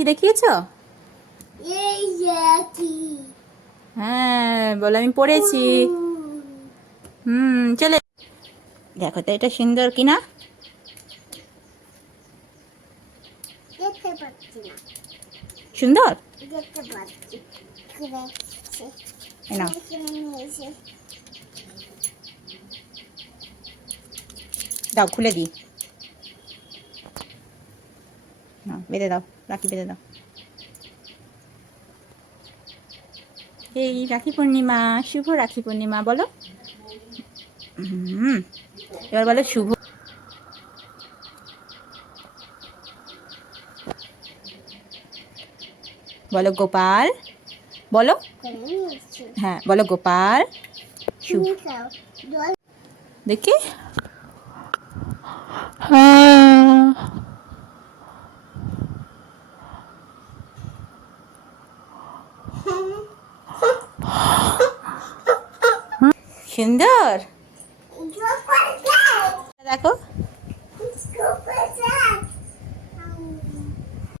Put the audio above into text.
কি দেখিয়েছো? এই রাখি। হ্যাঁ বলো, আমি পড়েছি। চলে দেখো তো এটা সুন্দর কিনা। দেখতে পাচ্ছি না। সুন্দর। দেখতে পাচ্ছি। খুলেছে। এই নাও। কিনে নিয়েছে। দাও খুলে দিই। বেঁধে দাও, রাখি বেঁধে দাও। এই রাখি পূর্ণিমা, শুভ রাখি পূর্ণিমা বলো। এবার বলো শুভ। বলো গোপাল। বলো। কিনে নিয়েছে। হ্যাঁ বলো গোপাল শুভ। তুমি খাও। জল। দেখি। হ্যাঁ সুন্দর। জল পড়ে যায়। দেখো